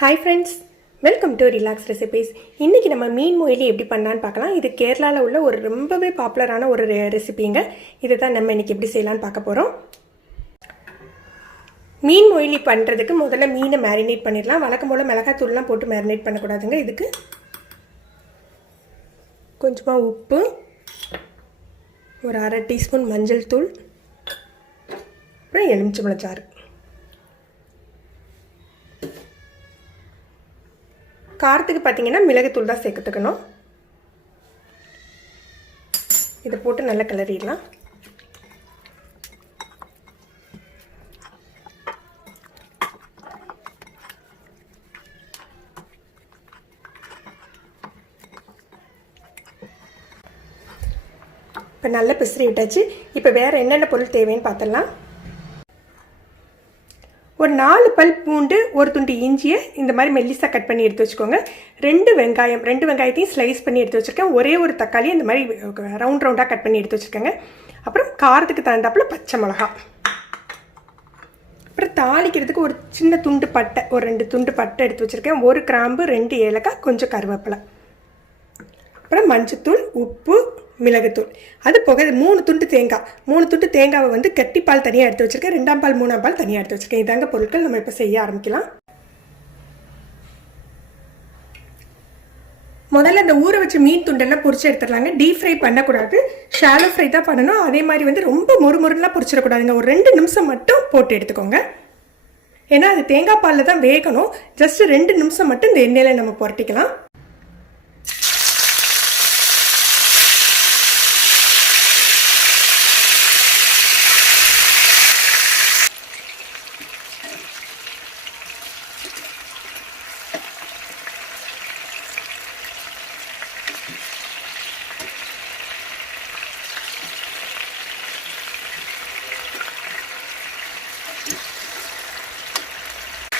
Hi friends, welcome to Relax Recipes. இன்னைக்கு நம்ம மீன் மொயிலி எப்படி பண்ணலாம்னு பார்க்கலாம். இது கேரளால உள்ள ஒரு ரொம்பவே பாப்புலரான ஒரு ரெசிபிங்க. இதை தான் நம்ம இன்னைக்கு எப்படி செய்யலாம்னு பார்க்க போறோம். மீன் மொயிலி பண்றதுக்கு முதல்ல மீனை மேரினேட் பண்ணிடலாம். வழக்கம் போல மிளகாய் தூள்லாம் போட்டு மேரினேட் பண்ணக்கூடாதுங்க. இதுக்கு கொஞ்சமா உப்பு, ஒரு 1/2 டீஸ்பூன் மஞ்சள் தூள், அப்புறம் எலுமிச்சம்பழம் சாறு. காரத்துக்கு பார்த்தீங்கன்னா மிளகுத்தூள் தான் சேர்த்துக்கணும். இதை போட்டு நல்லா கிளறிடலாம். இப்போ நல்லா பிசிறி விட்டாச்சு. இப்போ வேறு என்னென்ன பொருள் தேவைன்னு பார்த்துடலாம். ஒரு 4 பல் பூண்டு, ஒரு துண்டு இஞ்சியை இந்த மாதிரி மெல்லிசாக கட் பண்ணி எடுத்து வச்சுக்கோங்க. 2 வெங்காயத்தையும் ஸ்லைஸ் பண்ணி எடுத்து வச்சுருக்கேன். ஒரே ஒரு தக்காளி இந்த மாதிரி ரவுண்டாக கட் பண்ணி எடுத்து வச்சுருக்கேங்க. அப்புறம் காரத்துக்கு தகுந்தாப்புல பச்சை மிளகா. அப்புறம் தாளிக்கிறதுக்கு ஒரு சின்ன துண்டு பட்டை, ஒரு 2 துண்டு பட்டை எடுத்து வச்சுருக்கேன். 1 கிராம்பு, 2 ஏலக்காய், கொஞ்சம் கருவேப்பிலை. அப்புறம் மஞ்சத்தூள், உப்பு, மிளகுத்தூள். அது போக 3 துண்டு தேங்காய். 3 துண்டு தேங்காவை வந்து கட்டிப்பால் தனியாக எடுத்து வச்சுருக்கேன். 2ஆம் பால் 3ஆம் பால் தனியாக எடுத்து வச்சுருக்கேன். இதாங்க பொருட்கள். நம்ம இப்போ செய்ய ஆரம்பிக்கலாம். முதல்ல இந்த ஊற வச்ச மீன் துண்டெல்லாம் பொரிச்சு எடுத்துடலாங்க. டீப் ஃப்ரை பண்ணக்கூடாது, ஷாலோ ஃப்ரை தான் பண்ணணும். அதே மாதிரி வந்து ரொம்ப மொறுமொருலாம் பொரிச்சிடக்கூடாதுங்க. ஒரு 2 நிமிஷம் மட்டும் போட்டு எடுத்துக்கோங்க. ஏன்னா அது தேங்காய் பாலில் தான் வேகணும். ஜஸ்ட் 2 நிமிஷம் மட்டும் இந்த எண்ணெயில் நம்ம புரட்டிக்கலாம்.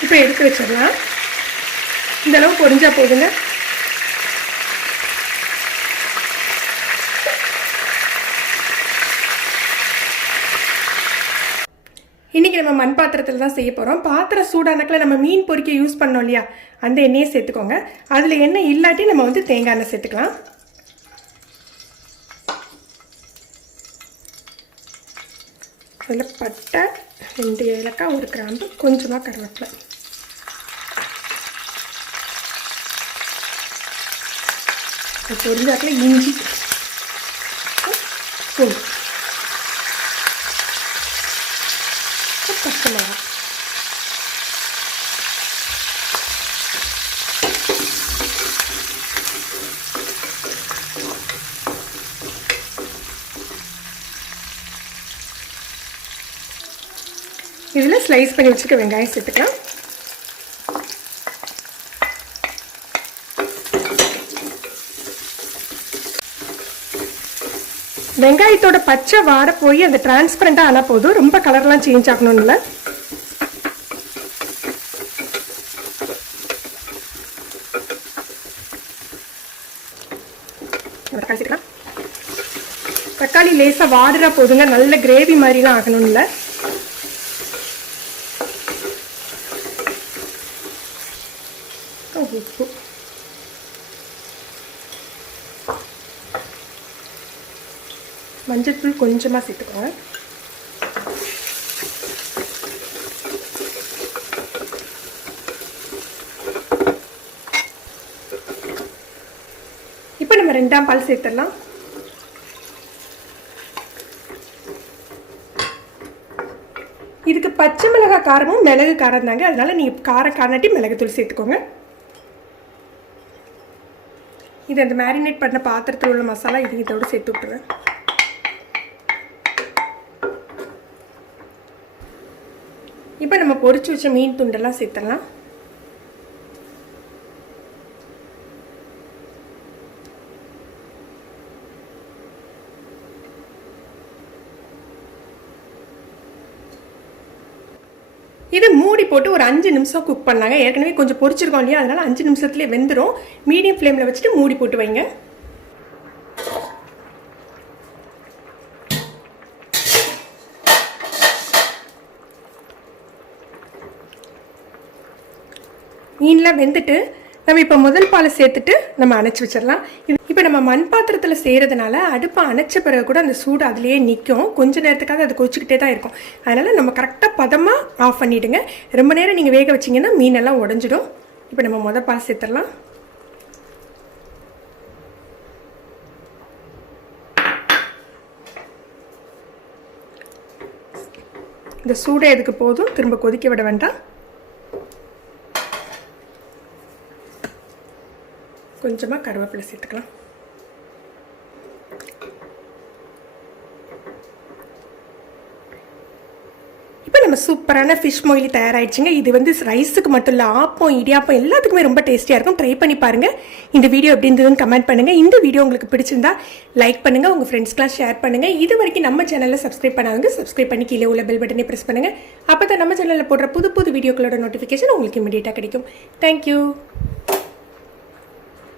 இப்போ எடுத்து வச்சிடலாம். இந்த அளவு பொரிஞ்சா போதுங்க. இன்னைக்கு நம்ம மண் பாத்திரத்தில் தான் செய்ய போகிறோம். பாத்திரம் சூடானக்கில் நம்ம மீன் பொரிக்க யூஸ் பண்ணோம் இல்லையா, அந்த எண்ணெயை சேர்த்துக்கோங்க. அதில் எண்ணெய் இல்லாட்டி நம்ம வந்து தேங்காய் எண்ணெய் சேர்த்துக்கலாம். அதில் பட்டை, 2 ஏலக்காய், 1 கிராம்பு, கொஞ்சமாக கருவேப்பிலை. பொரிஞ்சாக்கில் இஞ்சி, பூண்டு, பச்சை மிளகா. இதில் ஸ்லைஸ் பண்ணி வச்சுக்க வெங்காயம் சேர்த்துக்கலாம். வெங்காயத்தோட பச்சை வாடை போய் அந்த டிரான்ஸ்பரண்டாக ஆனால் போதும். ரொம்ப கலர்லாம் சேஞ்ச் ஆகணும்னு இல்லை. தக்காளி லேசாக வாடுறா போதுங்க. நல்ல கிரேவி மாதிரிலாம் ஆகணும்னு இல்லை. உப்பு, மஞ்சத்தூள் கொஞ்சமாக சேர்த்துக்கோங்க. இப்போ நம்ம 2ஆம் பால் சேர்த்துடலாம். இதுக்கு பச்சை மிளகாய் காரமும் மிளகு காரம் தாங்க. அதனால நீங்கள் காரம் காரணாட்டி மிளகுத்தூள் சேர்த்துக்கோங்க. இது அந்த மேரினேட் பண்ண பாத்திரத்தில் உள்ள மசாலா இது இதோட சேர்த்து விட்டுருவேன். இப்போ நம்ம பொரிச்சு வச்ச மீன் துண்டெல்லாம் சேர்த்துடலாம். இதை மூடி போட்டு ஒரு 5 நிமிஷம் குக் பண்ணலாங்க. ஏற்கனவே கொஞ்சம் பொரிச்சிருக்கோம் இல்லையா, அதனால 5 நிமிஷத்துலேயே வெந்துடும். மீடியம் ஃப்ளேமில் வச்சுட்டு மூடி போட்டு வைங்க. மீன்லாம் வெந்துட்டு நம்ம இப்போ முதல் பாலை சேர்த்துட்டு நம்ம அணைச்சி வச்சிடலாம். இப்போ நம்ம மண் பாத்திரத்தில் செய்கிறதுனால அடுப்பை அணைச்ச பிறகு கூட அந்த சூடு அதுலேயே நிற்கும். கொஞ்ச நேரத்துக்காக அது கொச்சிக்கிட்டே தான் இருக்கும். அதனால் நம்ம கரெக்டாக பதமாக ஆஃப் பண்ணிவிடுங்க. ரொம்ப நேரம் நீங்கள் வேக வச்சிங்கன்னா மீனெல்லாம் உடஞ்சிடும். இப்போ நம்ம முதல் பால் சேர்த்துடலாம். இந்த சூடை எதுக்கு போதும், திரும்ப கொதிக்க விட வேண்டாம். கொஞ்சமாக கருவேப்பிலை சேர்த்துக்கலாம். இப்போ நம்ம சூப்பரான ஃபிஷ் மொய்லி தயாராகிடுச்சுங்க. இது வந்து ரைஸுக்கு மட்டும் இல்லை, ஆப்பம் இடியாப்பம் எல்லாத்துக்குமே ரொம்ப டேஸ்டியாக இருக்கும். ட்ரை பண்ணி பாருங்கள். இந்த வீடியோ எப்படி இருந்ததுன்னு கமெண்ட் பண்ணுங்கள். இந்த வீடியோ உங்களுக்கு பிடிச்சிருந்தா லைக் பண்ணுங்கள், உங்கள் ஃப்ரெண்ட்ஸ்க்கெலாம் ஷேர் பண்ணுங்கள். இது வரைக்கும் நம்ம சேனலில் சப்ஸ்கிரைப் பண்ணாதவங்க சப்ஸ்கிரைப் பண்ணி கீழே உள்ள பெல் பட்டனை ப்ரெஸ் பண்ணுங்கள். அப்போ தான் நம்ம சேனலில் போடுற புது புது வீடியோக்களோட நோட்டிஃபிகேஷன் உங்களுக்கு இமீடியட்டாக கிடைக்கும். தேங்க்யூ.